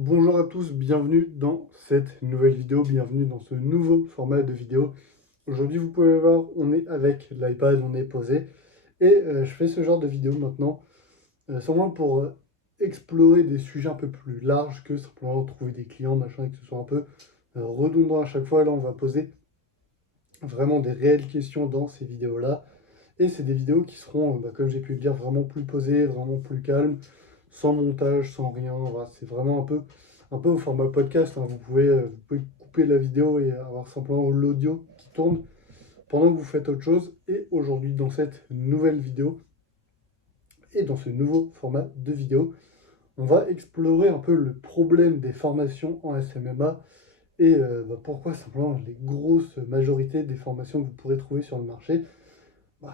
Bonjour à tous, bienvenue dans cette nouvelle vidéo, bienvenue dans ce nouveau format de vidéo. Aujourd'hui, vous pouvez voir, on est avec l'iPad, on est posé, et je fais ce genre de vidéo maintenant, simplement pour explorer des sujets un peu plus larges que simplement trouver des clients, machin, et que ce soit un peu redondant à chaque fois. Là, on va poser vraiment des réelles questions dans ces vidéos-là, et c'est des vidéos qui seront, comme j'ai pu le dire, vraiment plus posées, vraiment plus calmes, sans montage, sans rien. Voilà, c'est vraiment un peu au format podcast, hein. Vous pouvez couper la vidéo et avoir simplement l'audio qui tourne pendant que vous faites autre chose. Et aujourd'hui, dans cette nouvelle vidéo et dans ce nouveau format de vidéo, on va explorer un peu le problème des formations en SMMA et pourquoi simplement les grosses majorités des formations que vous pourrez trouver sur le marché,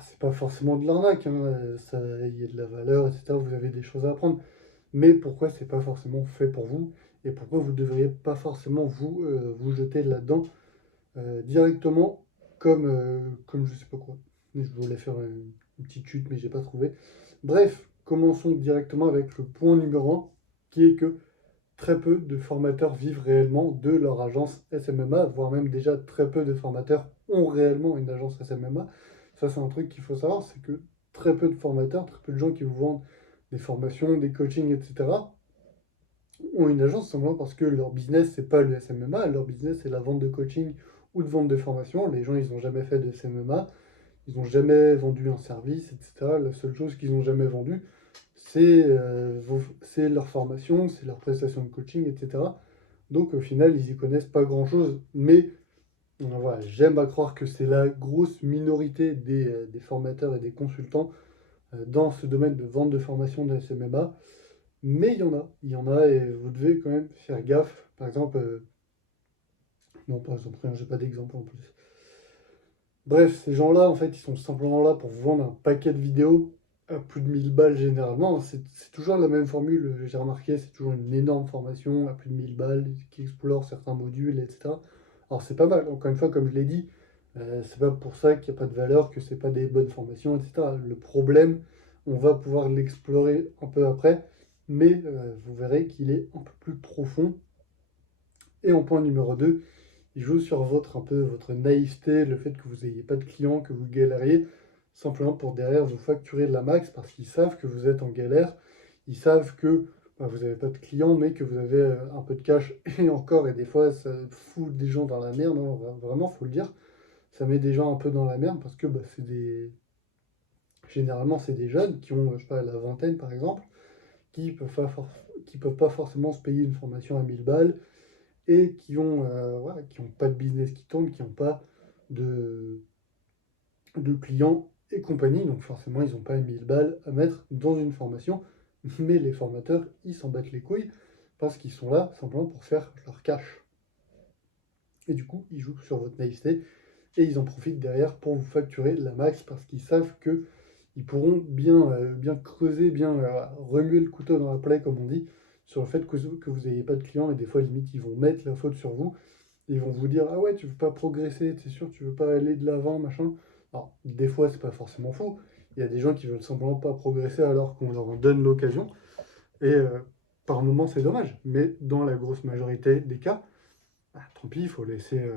c'est pas forcément de l'arnaque, hein, il y a de la valeur, etc. Vous avez des choses à apprendre. Mais pourquoi c'est pas forcément fait pour vous et pourquoi vous ne devriez pas forcément vous jeter là-dedans directement comme je sais pas quoi. Je voulais faire une petite chute mais j'ai pas trouvé. Bref, commençons directement avec le point numéro 1 qui est que très peu de formateurs vivent réellement de leur agence SMMA, voire même déjà très peu de formateurs ont réellement une agence SMMA. Ça, c'est un truc qu'il faut savoir, c'est que très peu de formateurs, très peu de gens qui vous vendent des formations, des coachings, etc., ont une agence simplement parce que leur business, c'est pas le SMMA, leur business, c'est la vente de coaching ou de vente de formation. Les gens, ils n'ont jamais fait de SMMA, ils n'ont jamais vendu un service, etc. La seule chose qu'ils n'ont jamais vendue, c'est leur formation, c'est leur prestation de coaching, etc. Donc au final, ils y connaissent pas grand-chose, mais voilà, j'aime à croire que c'est la grosse minorité des formateurs et des consultants dans ce domaine de vente de formation de SMMA. Mais il y en a et vous devez quand même faire gaffe. Par exemple, non, par exemple, rien, j'ai pas d'exemple en plus. Bref, ces gens-là, en fait, ils sont simplement là pour vous vendre un paquet de vidéos à plus de 1000 balles généralement. C'est toujours la même formule, j'ai remarqué, c'est toujours une énorme formation à plus de 1000 balles qui explore certains modules, etc. Alors c'est pas mal, encore une fois, comme je l'ai dit, c'est pas pour ça qu'il n'y a pas de valeur, que c'est pas des bonnes formations, etc. Le problème, on va pouvoir l'explorer un peu après, mais vous verrez qu'il est un peu plus profond. Et en point numéro 2, il joue sur un peu votre naïveté, le fait que vous n'ayez pas de clients, que vous galériez, simplement pour derrière vous facturer de la max parce qu'ils savent que vous êtes en galère, ils savent que vous n'avez pas de clients, mais que vous avez un peu de cash et encore, et des fois ça fout des gens dans la merde, hein, vraiment, faut le dire, ça met des gens un peu dans la merde parce que généralement c'est des jeunes qui ont, je sais pas, la vingtaine par exemple, qui peuvent pas forcément se payer une formation à 1000 balles et qui ont pas de business qui tourne, qui n'ont pas de, de clients et compagnie. Donc forcément, ils n'ont pas 1000 balles à mettre dans une formation. Mais les formateurs, ils s'en battent les couilles parce qu'ils sont là simplement pour faire leur cash. Et du coup, ils jouent sur votre naïveté et ils en profitent derrière pour vous facturer la max parce qu'ils savent que ils pourront bien creuser, bien remuer le couteau dans la plaie, comme on dit, sur le fait que vous n'ayez pas de clients et des fois, limite, ils vont mettre la faute sur vous. Ils vont vous dire, ah ouais, tu veux pas progresser, c'est sûr, tu veux pas aller de l'avant, machin. Alors, des fois, c'est pas forcément faux. Il y a des gens qui veulent simplement pas progresser alors qu'on leur en donne l'occasion. Et par moments, c'est dommage. Mais dans la grosse majorité des cas, tant pis, il faut laisser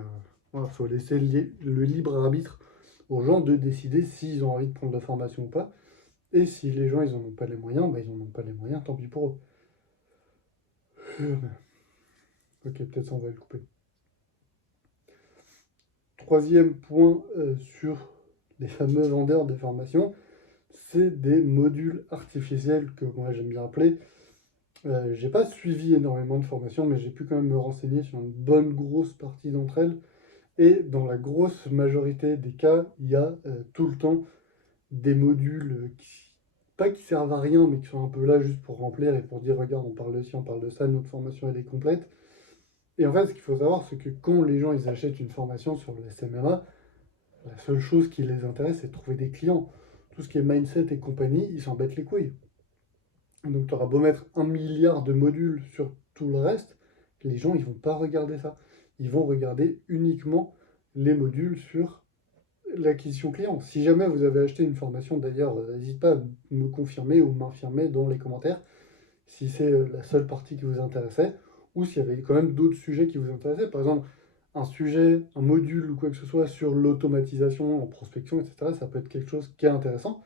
le libre arbitre aux gens de décider s'ils ont envie de prendre la formation ou pas. Et si les gens, ils en ont pas les moyens, ils en ont pas les moyens, tant pis pour eux. Ok, peut-être ça, on va le couper. Troisième point sur les fameux vendeurs de formation, c'est des modules artificiels que moi j'aime bien appeler. J'ai pas suivi énormément de formations, mais j'ai pu quand même me renseigner sur une bonne grosse partie d'entre elles. Et dans la grosse majorité des cas, il y a tout le temps des modules pas qui servent à rien, mais qui sont un peu là juste pour remplir et pour dire regarde, on parle de ci, on parle de ça, notre formation elle est complète. Et en fait, ce qu'il faut savoir, c'est que quand les gens ils achètent une formation sur le SMRA, la seule chose qui les intéresse, c'est de trouver des clients. Tout ce qui est mindset et compagnie, ils s'en battent les couilles. Donc tu auras beau mettre 1 milliard de modules sur tout le reste, les gens, ils vont pas regarder ça. Ils vont regarder uniquement les modules sur l'acquisition client. Si jamais vous avez acheté une formation, d'ailleurs, n'hésitez pas à me confirmer ou m'infirmer dans les commentaires si c'est la seule partie qui vous intéressait, ou s'il y avait quand même d'autres sujets qui vous intéressaient. Par exemple, un sujet, un module ou quoi que ce soit sur l'automatisation en prospection, etc. Ça peut être quelque chose qui est intéressant,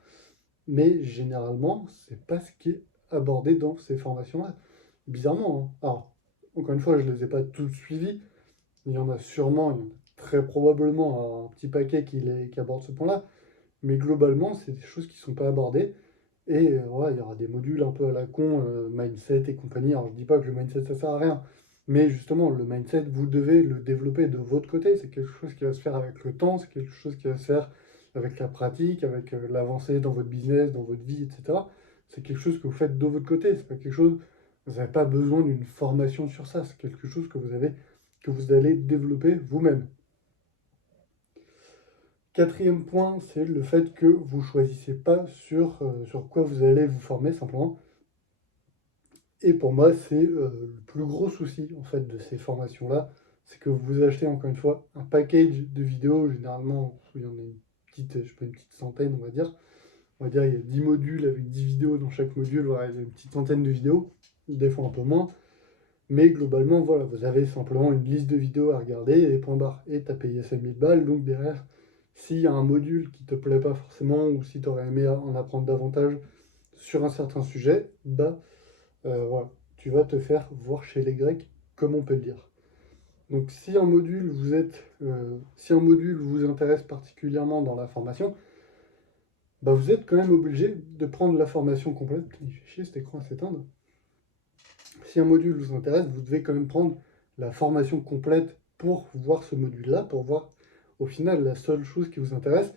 mais généralement, c'est pas ce qui est abordé dans ces formations-là. Bizarrement, hein. Alors, encore une fois, je ne les ai pas toutes suivies. Il y en a sûrement, il y en a très probablement un petit paquet qui aborde ce point-là. Mais globalement, c'est des choses qui ne sont pas abordées. Et ouais, il y aura des modules un peu à la con, mindset et compagnie. Alors, je dis pas que le mindset, ça sert à rien. Mais justement, le mindset, vous devez le développer de votre côté. C'est quelque chose qui va se faire avec le temps, c'est quelque chose qui va se faire avec la pratique, avec l'avancée dans votre business, dans votre vie, etc. C'est quelque chose que vous faites de votre côté. C'est pas quelque chose, vous n'avez pas besoin d'une formation sur ça. C'est quelque chose que vous allez développer vous-même. Quatrième point, c'est le fait que vous choisissez pas sur quoi vous allez vous former simplement. Et pour moi, c'est le plus gros souci en fait de ces formations-là, c'est que vous achetez encore une fois un package de vidéos, généralement il y en a une petite, je sais pas, une petite centaine on va dire. On va dire il y a 10 modules avec 10 vidéos dans chaque module, voilà, il y a une petite centaine de vidéos, des fois un peu moins. Mais globalement, voilà, vous avez simplement une liste de vidéos à regarder et point barre. Et tu as payé 5000 balles, donc derrière, s'il y a un module qui te plaît pas forcément, ou si tu aurais aimé en apprendre davantage sur un certain sujet, bah voilà, tu vas te faire voir chez les Grecs, comme on peut le dire. Donc si un module vous intéresse particulièrement dans la formation, bah vous êtes quand même obligé de prendre la formation complète. Il fait chier cet écran à s'éteindre. Si un module vous intéresse, vous devez quand même prendre la formation complète pour voir ce module-là, pour voir au final la seule chose qui vous intéresse.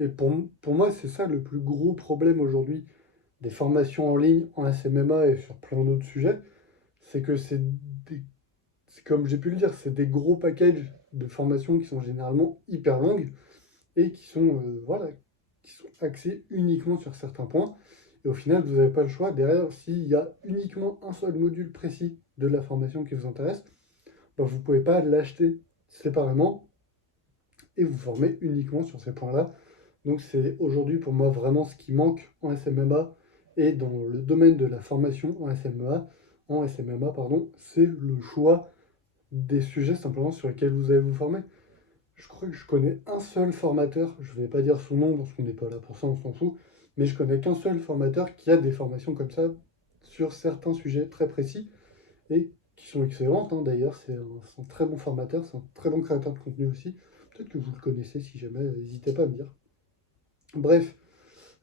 Et pour moi, c'est ça le plus gros problème aujourd'hui des formations en ligne en SMMA et sur plein d'autres sujets, c'est que comme j'ai pu le dire, c'est des gros packages de formations qui sont généralement hyper longues et voilà, qui sont axés uniquement sur certains points. Et au final, vous n'avez pas le choix. Derrière, s'il y a uniquement un seul module précis de la formation qui vous intéresse, bah, vous ne pouvez pas l'acheter séparément et vous former uniquement sur ces points-là. Donc c'est aujourd'hui pour moi vraiment ce qui manque en SMMA et dans le domaine de la formation en SMMA, pardon, c'est le choix des sujets simplement sur lesquels vous allez vous former. Je crois que je connais un seul formateur, je ne vais pas dire son nom parce qu'on n'est pas là pour ça, on s'en fout, mais je connais qu'un seul formateur qui a des formations comme ça sur certains sujets très précis et qui sont excellentes, hein. D'ailleurs, c'est un très bon formateur, c'est un très bon créateur de contenu aussi. Peut-être que vous le connaissez, si jamais, n'hésitez pas à me dire. Bref,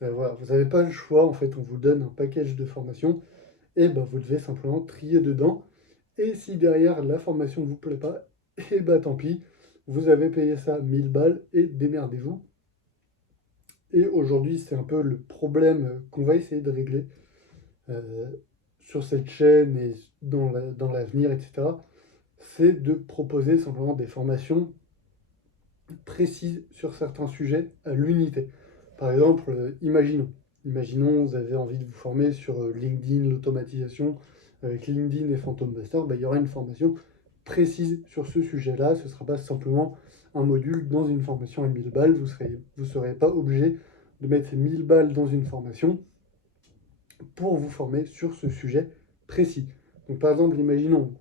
voilà, vous n'avez pas le choix, en fait, on vous donne un package de formation et ben, vous devez simplement trier dedans. Et si derrière la formation ne vous plaît pas, et bah tant pis, vous avez payé ça 1000 balles et démerdez-vous. Et aujourd'hui, c'est un peu le problème qu'on va essayer de régler euh, sur cette chaîne et dans l'avenir, etc. C'est de proposer simplement des formations précises sur certains sujets à l'unité. Par exemple, imaginons vous avez envie de vous former sur LinkedIn, l'automatisation avec LinkedIn et Phantom Buster, bah, il y aura une formation précise sur ce sujet-là. Ce ne sera pas simplement un module dans une formation à 1000 balles. Vous serez pas obligé de mettre ces 1000 balles dans une formation pour vous former sur ce sujet précis. Donc par exemple, imaginons,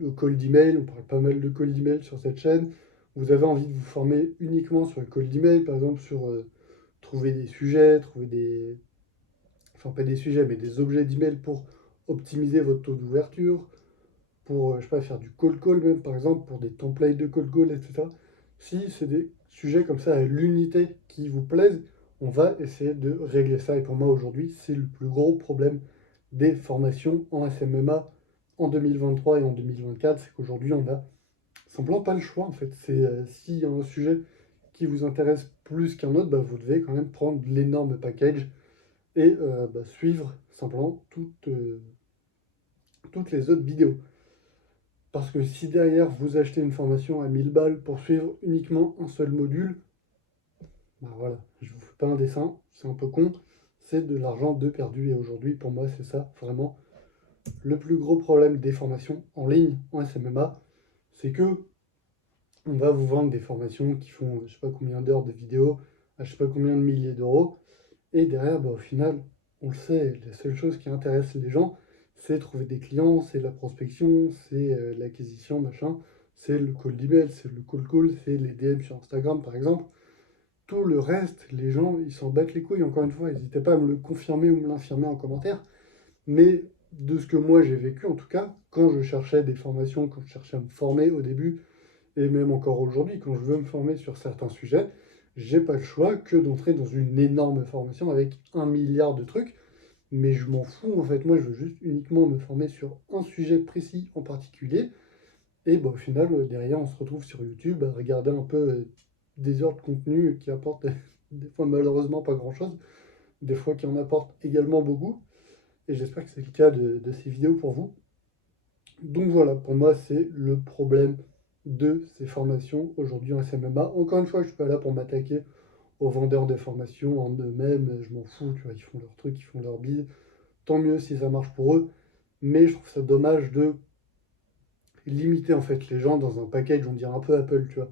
le call d'email, on parle pas mal de call d'email sur cette chaîne, vous avez envie de vous former uniquement sur le call d'email, par exemple sur trouver des sujets, enfin pas des sujets, mais des objets d'email pour optimiser votre taux d'ouverture, pour, je sais pas, faire du call même, par exemple, pour des templates de call, etc. Si c'est des sujets comme ça à l'unité qui vous plaisent, on va essayer de régler ça. Et pour moi, aujourd'hui, c'est le plus gros problème des formations en SMMA en 2023 et en 2024, c'est qu'aujourd'hui, on n'a simplement pas le choix, en fait. S'il y a un sujet qui vous intéresse plus qu'un autre, bah, vous devez quand même prendre l'énorme package et bah, suivre simplement toutes les autres vidéos. Parce que si derrière vous achetez une formation à 1000 balles pour suivre uniquement un seul module, bah voilà, je vous fais pas un dessin, c'est un peu con, c'est de l'argent de perdu. Et aujourd'hui, pour moi, c'est ça vraiment le plus gros problème des formations en ligne en SMMA, c'est que on va vous vendre des formations qui font je sais pas combien d'heures de vidéo, à je sais pas combien de milliers d'euros, et derrière, bah, au final, on le sait, la seule chose qui intéresse les gens, c'est trouver des clients, c'est la prospection, c'est l'acquisition, machin, c'est le call d'email, c'est le call, c'est les DM sur Instagram par exemple. Tout le reste, les gens, ils s'en battent les couilles, encore une fois. N'hésitez pas à me le confirmer ou me l'infirmer en commentaire. Mais de ce que moi j'ai vécu, en tout cas, quand je cherchais des formations, quand je cherchais à me former au début, et même encore aujourd'hui, quand je veux me former sur certains sujets, j'ai pas le choix que d'entrer dans une énorme formation avec 1 milliard de trucs. Mais je m'en fous, en fait, moi je veux juste uniquement me former sur un sujet précis en particulier. Et bah, au final, derrière, on se retrouve sur YouTube à regarder un peu des heures de contenu qui apportent des fois malheureusement pas grand-chose, des fois qui en apportent également beaucoup. Et j'espère que c'est le cas de ces vidéos pour vous. Donc voilà, pour moi, c'est le problème de ces formations aujourd'hui en SMMA. Encore une fois, je ne suis pas là pour m'attaquer aux vendeurs de formations en eux-mêmes, je m'en fous, tu vois, ils font leur truc, ils font leur bise. Tant mieux si ça marche pour eux, mais je trouve ça dommage de limiter en fait les gens dans un package, on dirait un peu Apple, tu vois,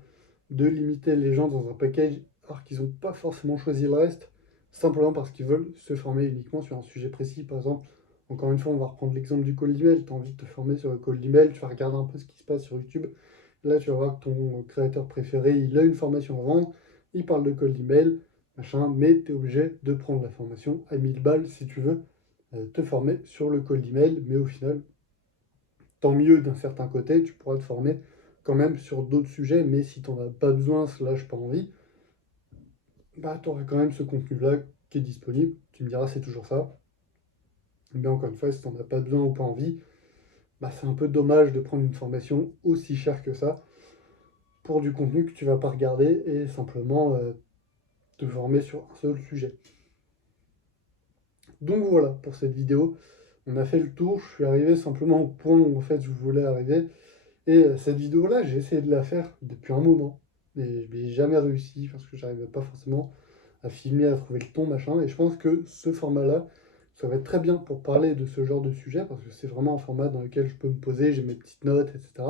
de limiter les gens dans un package alors qu'ils n'ont pas forcément choisi le reste, simplement parce qu'ils veulent se former uniquement sur un sujet précis. Par exemple, encore une fois, on va reprendre l'exemple du call d'email. Tu as envie de te former sur le call d'email, tu vas regarder un peu ce qui se passe sur YouTube. Là, tu vas voir que ton créateur préféré, il a une formation à vendre, il parle de call d'email, machin, mais tu es obligé de prendre la formation à 1000 balles si tu veux te former sur le call d'email, mais au final, tant mieux d'un certain côté, tu pourras te former quand même sur d'autres sujets, mais si tu n'en as pas besoin, slash pas envie, bah tu auras quand même ce contenu-là qui est disponible. Tu me diras, c'est toujours ça. Mais encore une fois, si tu n'en as pas besoin ou pas envie, bah c'est un peu dommage de prendre une formation aussi chère que ça pour du contenu que tu vas pas regarder et simplement te former sur un seul sujet. Donc voilà pour cette vidéo. On a fait le tour, je suis arrivé simplement au point où en fait je voulais arriver. Et cette vidéo-là, j'ai essayé de la faire depuis un moment. Et je n'ai jamais réussi parce que j'arrivais pas forcément à filmer, à trouver le ton, machin. Et je pense que ce format-là, ça va être très bien pour parler de ce genre de sujet parce que c'est vraiment un format dans lequel je peux me poser, j'ai mes petites notes, etc.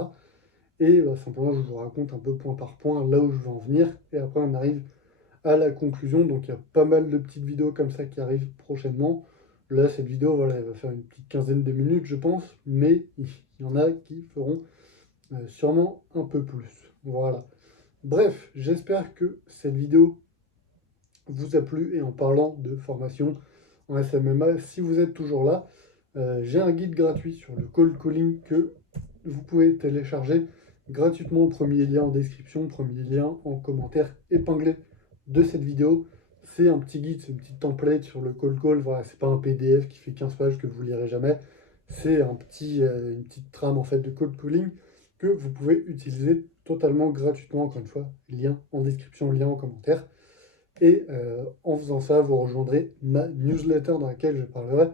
Et bah, simplement, je vous raconte un peu point par point là où je veux en venir. Et après, on arrive à la conclusion. Donc, il y a pas mal de petites vidéos comme ça qui arrivent prochainement. Là, cette vidéo, voilà, elle va faire une petite quinzaine de minutes, je pense. Mais il y en a qui feront sûrement un peu plus. Voilà. Bref, j'espère que cette vidéo vous a plu et en parlant de formation en SMMA, si vous êtes toujours là, j'ai un guide gratuit sur le cold calling que vous pouvez télécharger gratuitement. Premier lien en description, premier lien en commentaire épinglé de cette vidéo. C'est un petit guide, c'est une petite template sur le cold call. Voilà, c'est pas un PDF qui fait 15 pages que vous lirez jamais. C'est une petite trame en fait de cold calling que vous pouvez utiliser totalement gratuitement. Encore une fois, lien en description, lien en commentaire. Et en faisant ça, vous rejoindrez ma newsletter dans laquelle je parlerai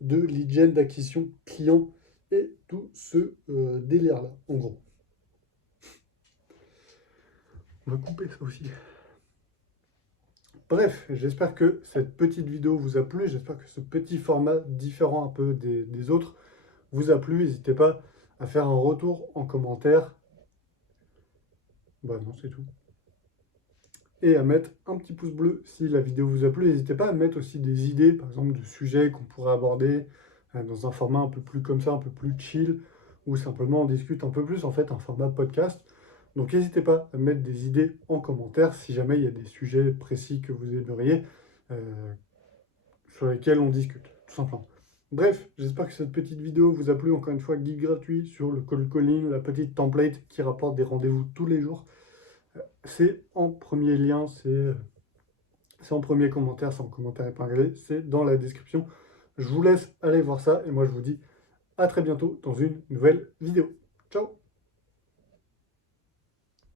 de l'hygiène d'acquisition client et tout ce délire-là, en gros. On va couper ça aussi. Bref, j'espère que cette petite vidéo vous a plu. J'espère que ce petit format différent un peu des autres vous a plu. N'hésitez pas à faire un retour en commentaire. Bah non, c'est tout. Et à mettre un petit pouce bleu si la vidéo vous a plu. N'hésitez pas à mettre aussi des idées, par exemple, de sujets qu'on pourrait aborder dans un format un peu plus comme ça, un peu plus chill, ou simplement on discute un peu plus, en fait, un format podcast. Donc n'hésitez pas à mettre des idées en commentaire si jamais il y a des sujets précis que vous aimeriez sur lesquels on discute, tout simplement. Bref, j'espère que cette petite vidéo vous a plu. Encore une fois, guide gratuit sur le cold calling, la petite template qui rapporte des rendez-vous tous les jours. C'est en premier lien, c'est en premier commentaire, c'est en commentaire épinglé, c'est dans la description. Je vous laisse aller voir ça et moi je vous dis à très bientôt dans une nouvelle vidéo. Ciao!